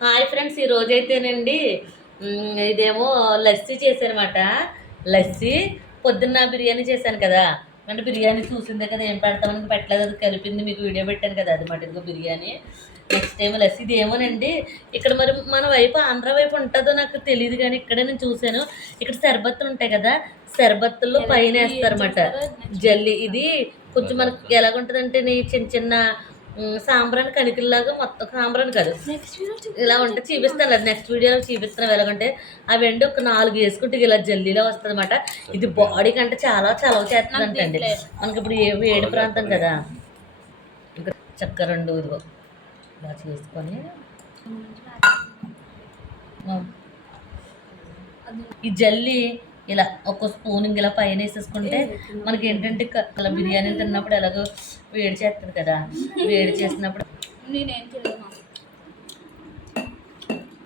Hi friends ఈ రోజు అయితేనండి మ్, ఇదేమో లస్సీ చేశానమాట. లస్సీ పొద్దున్న బిర్యానీ చేశాను కదా. అంటే బిర్యానీ చూసిందే కదా ఏం పెడతామని పెట్టలేదు అది కలిపింది మీకు వీడియో పెట్టాను కదా అది మాట ఇదిగో బిర్యానీ. నెక్స్ట్ ఏమో లస్సీ ఇది ఏమోనండి ఇక్కడ మరి మన వైపు ఆంధ్ర వైపు ఉంటుందో నాకు తెలియదు కానీ ఇక్కడే నేను చూశాను. ఇక్కడ సర్బత్తులు ఉంటాయి కదా సర్బత్తుల్లో పైన వేస్తారన్నమాట జల్లి ఇది కొంచెం మనకి ఎలాగుంటుందంటే నీ చిన్న చిన్న మ్, సాంబ్రాణి కణికల్లాగా మొత్తం సాంబ్రాణి కాదు. ఇలా ఉంటే చూపిస్తాను. అది నెక్స్ట్ వీడియోలో చూపిస్తాను ఎలాగంటే. అవి ఎండి ఒక నాలుగు వేసుకుంటే ఇలా జల్లీలో వస్తుంది అనమాట ఇది బాడీ కంటే చాలా చలవ చేస్తుంది అండి మనకి ఇప్పుడు ఏ వేడి ప్రాంతం కదా. ఇంకా చక్క రెండు ఇదిగో. ఇలా చేసుకొని. ఈ జల్లి ఇలా ఒక స్పూన్ ఇలా పైన వేసేసుకుంటే మనకి ఏంటంటే క- అలా బిర్యానీ తిన్నప్పుడు ఎలాగో వేడి చేస్తుంది కదా. వేడి చేసినప్పుడు నేనేం